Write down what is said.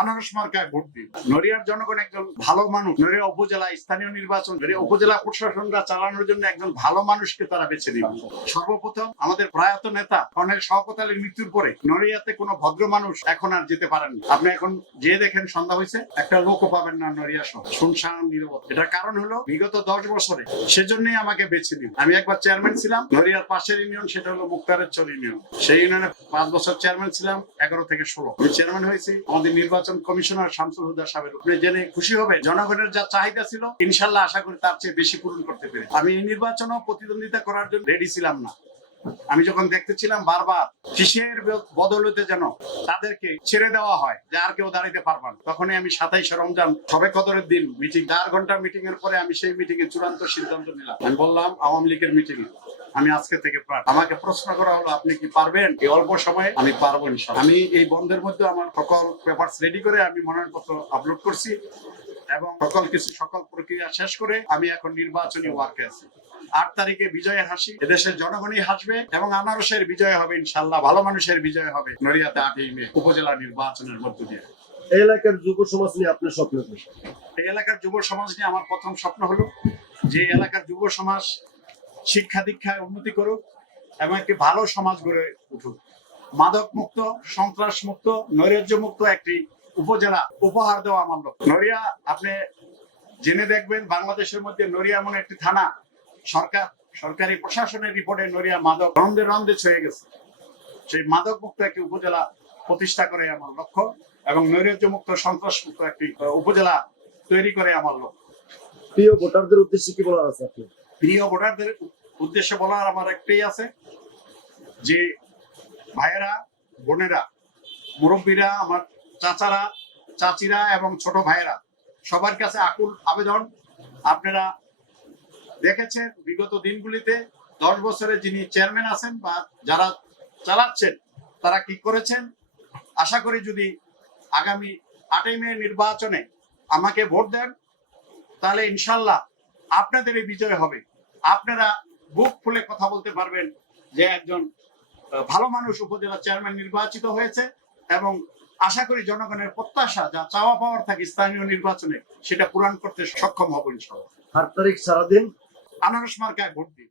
আনারস মার্কায় ভোট দিন নড়িয়ার জনগণ একজন ভালো মানুষ। নড়িয়া উপজেলা স্থানীয় নির্বাচন, নড়িয়া উপজেলা প্রশাসনরা চালানোর জন্য একজন ভালো মানুষকে তারা বেছে নিবে। সর্বপ্রথম আমাদের প্রয়াত নেতা, কর্নেল শওকত মৃত্যুর পরে নড়িয়াতে কোনো ভদ্র মানুষ এখন আর যেতে পারেন আপনি এখন যে দেখেন সন্ধ্যা হয়েছে, একটা লোকও পাবেন না নড়িয়া শহর। শুনশান নিরবত। এটার কারণ হলো বিগত দশ বছরে সেজন্যই আমাকে বেছে নিন আমি একবার চেয়ারম্যান ছিলাম, নড়িয়ার পাশের ইউনিয়ন সেটা হলো মুক্তারের চর ইউনিয়ন। সেই ইউনিয়নে পাঁচ বছর চেয়ারম্যান ছিলাম, এগারো থেকে ষোলো। আমি চেয়ারম্যান হয়েছি, আমাদের নির্বাচন কমিশনার শামসুল হুদা সাহেবের আপনি জেনে খুশি হবে জনগণের যা চাহিদা ছিল, ইনশাল্লাহ আশা করি তার চেয়ে বেশি পূরণ করতে পেরে আমি এই নির্বাচনও প্রতিদ্বন্দ্বিতা করার জন্য রেডি ছিলাম না। আমি যখন দেখতেছিলাম বারবার, কিসের বদলতে যেন তাদেরকে ছেড়ে দেওয়া হয়, যে আর কেউ দাঁড়াইতে পারবেন তখনই আমি সাতাইশে রমজান সবে কদরের দিন মিটিং চার ঘণ্টা মিটিং এর পরে আমি সেই মিটিং এ চূড়ান্ত সিদ্ধান্ত নিলাম। আমি বললাম, আওয়ামী লীগের মিটিং আমি আজকে থেকে আমাকে প্রশ্ন করা হলো আপনি কি পারবেন? এই অল্প সময়ে আমি পারব আমি এই বন্ধের মধ্যে আমার সকল পেপারস রেডি করে আমি মনোনয়নপত্র আপলোড করছি এবং সকল কিছু সকল প্রক্রিয়া শেষ করে আমি এখন নির্বাচনী ওয়ার্কে আছি। আট তারিখে বিজয়ের হাসি এদেশের জনগণই হাসবে এবং আনারসের বিজয় হবে ইনশাল্লাহ ভালো মানুষের বিজয় হবে নড়িয়াতে আটই মে উপজেলা নির্বাচনের মধ্য দিয়ে। এই এলাকার যুব সমাজ নিয়ে আপনার স্বপ্ন এই এলাকার যুব সমাজ নিয়ে আমার প্রথম স্বপ্ন হলো যে এলাকার যুব সমাজ শিক্ষা দীক্ষায় উন্নতি করুক এবং একটি ভালো সমাজ গড়ে উঠুক। মাদক মুক্ত, সন্ত্রাস মুক্ত, নৈরাজ্য মুক্ত একটি উপজেলা উপহার দেওয়া আমার লক্ষ্য। নড়িয়া, আপনি জেনে দেখবেন বাংলাদেশের মধ্যে নড়িয়া এমন একটি থানা। সরকার, সরকারি প্রশাসনের রিপোর্টে নড়িয়া মাদক রন্ধে রন্ধে ছয়ে গেছে। সেই মাদক মুক্ত একটি উপজেলা প্রতিষ্ঠা করে আমার লক্ষ্য এবং নৈরাজ্য মুক্ত, সন্ত্রাস মুক্ত একটি উপজেলা তৈরি করে আমার লক্ষ্য। প্রিয় ভোটারদের উদ্দেশ্যে কি বলার আছে আপনি প্রিয় ভোটারদের উদ্দেশ্যে বলার আমার একটাই আছে যে ভাইয়েরা, বোনেরা, মুরব্বীরা, আমার চাচারা, চাচিরা এবং ছোট ভাইয়েরা, সবার কাছে আকুল আবেদন। আপনারা দেখেছেন বিগত দিনগুলিতে দশ বছরে যিনি চেয়ারম্যান আছেন বা যারা চালাচ্ছেন, তারা কি করেছেন? আশা করি যদি আগামী আটই মে নির্বাচনে আমাকে ভোট দেন, তাহলে ইনশাল্লাহ আপনাদের এই বিজয় হবে। আপনারা বুক ফুলে কথা বলতে পারবেন যে একজন ভালো মানুষ উপজেলা চেয়ারম্যান নির্বাচিত হয়েছে এবং আশা করি জনগণের প্রত্যাশা যা চাওয়া পাওয়ার থাকে স্থানীয় নির্বাচনে সেটা পূরণ করতে সক্ষম হব ইনশাল্লাহ আট তারিখ সারাদিন। আনারস মার্কায় ভোট দিন।